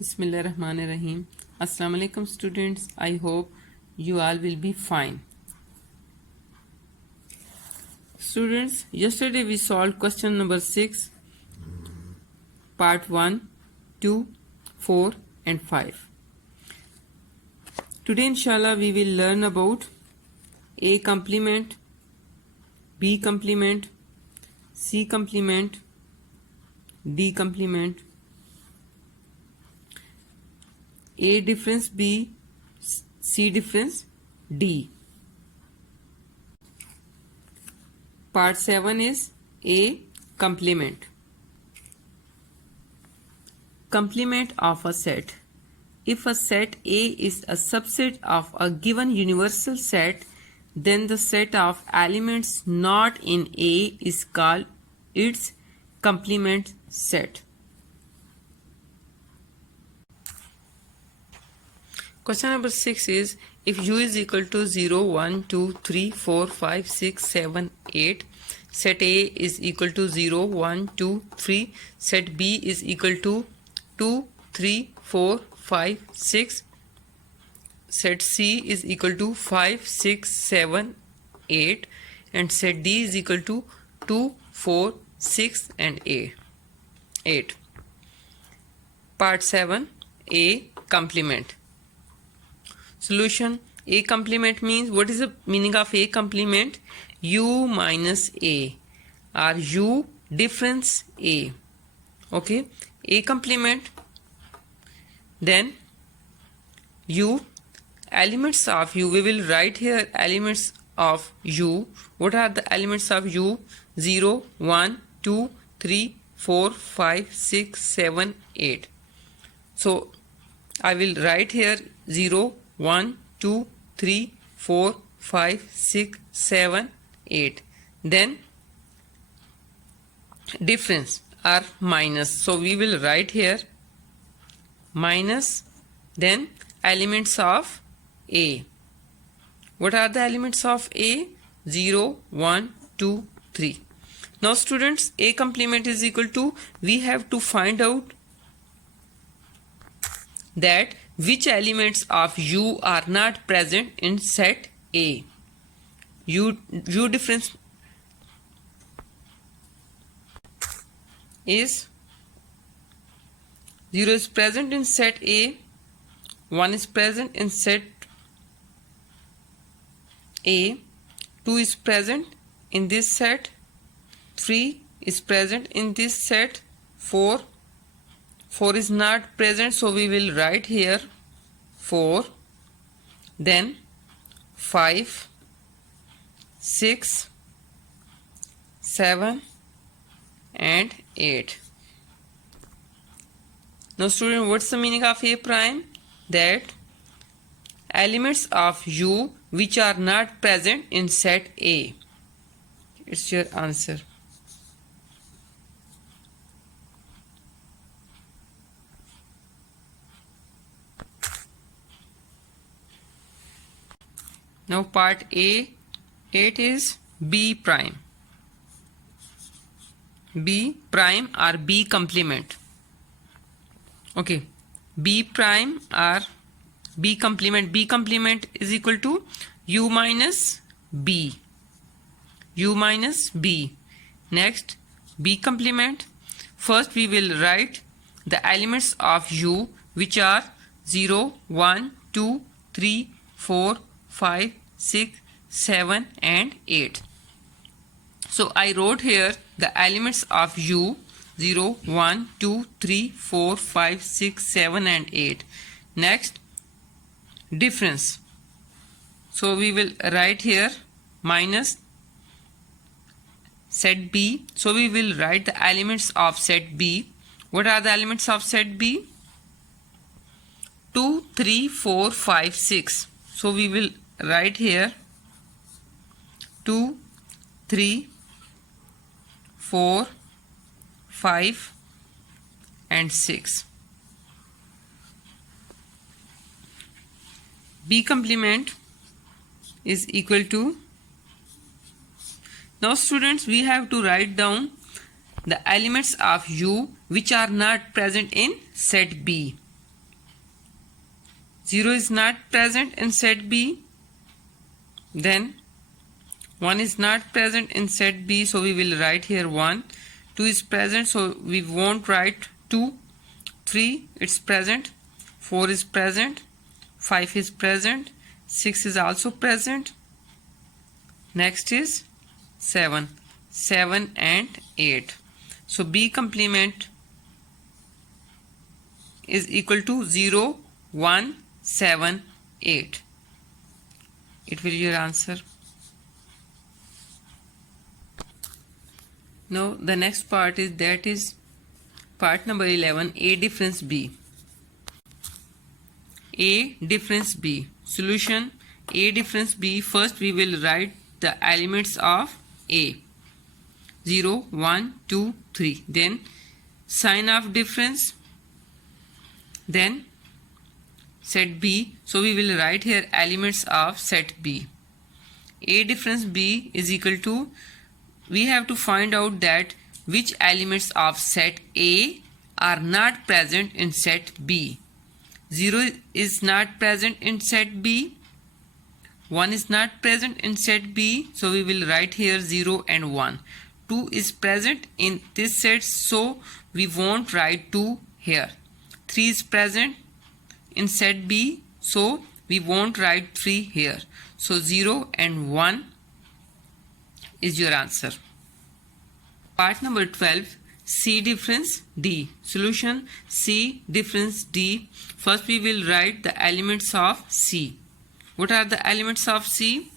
Bismillahirrahmanirrahim. Assalamu alaikum students. I hope you all will be fine. Students, yesterday we solved question number 6, part 1, 2, 4 and 5. Today inshallah we will learn about A complement, B complement, C complement, D complement, A difference, B, C difference, D. Part 7 is A complement. Complement of a set. If a set A is a subset of a given universal set, then the set of elements not in A is called its complement set. Question number 6 is, if U is equal to 0, 1, 2, 3, 4, 5, 6, 7, 8, set A is equal to 0, 1, 2, 3, set B is equal to 2, 3, 4, 5, 6, set C is equal to 5, 6, 7, 8, and set D is equal to 2, 4, 6 and 8. Part 7, A complement. Solution. A complement means, what is the meaning of A complement? U minus A or U difference A. Okay. A complement, then U, elements of U, we will write here elements of U. What are the elements of U? 0, 1, 2, 3, 4, 5, 6, 7, 8. So I will write here 0, 1, 2, 3, 4, 5, 6, 7, 8. Then difference or minus. So we will write here minus, then elements of A. What are the elements of A? 0, 1, 2, 3. Now students, A complement is equal to, we have to find out that which elements of U are not present in set A. U difference is 0 is present in set A, 1 is present in set A, 2 is present in this set, 3 is present in this set, 4 is not present, so we will write here 4, then 5, 6, 7 and 8. Now student, what's the meaning of A prime? That elements of U which are not present in set A. It's your answer. Now part A, 8 is B prime. B prime or B complement. Okay, B prime or B complement. B complement is equal to U minus B. U minus B. Next, B complement. First we will write the elements of U which are 0, 1, 2, 3, 4, 5, 6, 7 and 8. So I wrote here the elements of U 0, 1, 2, 3, 4, 5, 6, 7 and 8. Next, difference. So we will write here minus set B. So we will write the elements of set B. What are the elements of set B? 2, 3, 4, 5, 6. So we will write here 2, 3, 4, 5 and 6. B complement is equal to, now students, we have to write down the elements of U which are not present in set B. 0 is not present in set B. Then 1 is not present in set B, so we will write here 1. 2 is present, so we won't write 2. 3, it's present. 4 is present. 5 is present. 6 is also present. Next is 7. 7 and 8. So B complement is equal to 0, 1, 7, 8. It will be your answer. Now the next part is part number 11, A difference B. A difference B. Solution A difference B. First we will write the elements of A. 0, 1, 2, 3. Then sign of difference. Then set B. So we will write here elements of set B. A difference B is equal to, we have to find out that which elements of set A are not present in set B. 0 is not present in set B. 1 is not present in set B, so we will write here 0 and 1. 2 is present in this set, so we won't write 2 here. 3 is present in set B, so we won't write 3 here. So 0 and 1 is your answer. Part number 12, C difference D. Solution C difference D. First we will write the elements of C. What are the elements of C?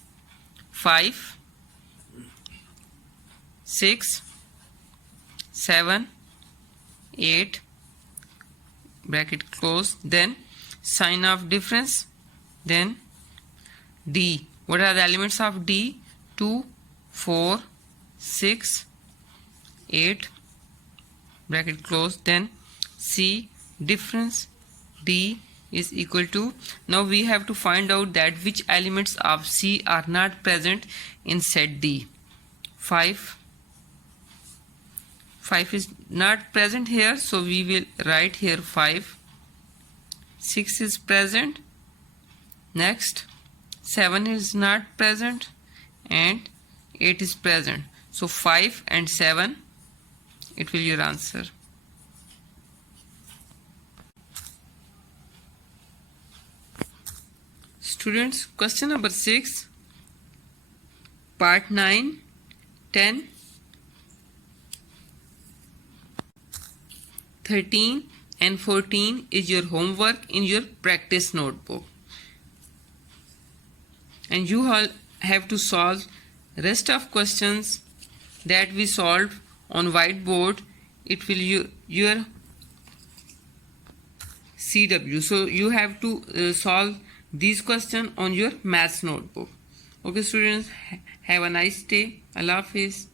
5, 6, 7, 8, bracket close, then sign of difference, then D. What are the elements of D? 2, 4, 6, 8, bracket close, then C difference D is equal to, now we have to find out that which elements of C are not present in set D. 5 is not present here, so we will write here 5. 6 is present. Next 7 is not present and 8 is present. So 5 and 7, it will be your answer. Students, question number 6, part 9, 10, 13 and 14 is your homework in your practice notebook. And you all have to solve rest of questions that we solved on whiteboard. It will your CW. So you have to solve these questions on your maths notebook. Okay students, have a nice day. Allah Hafiz.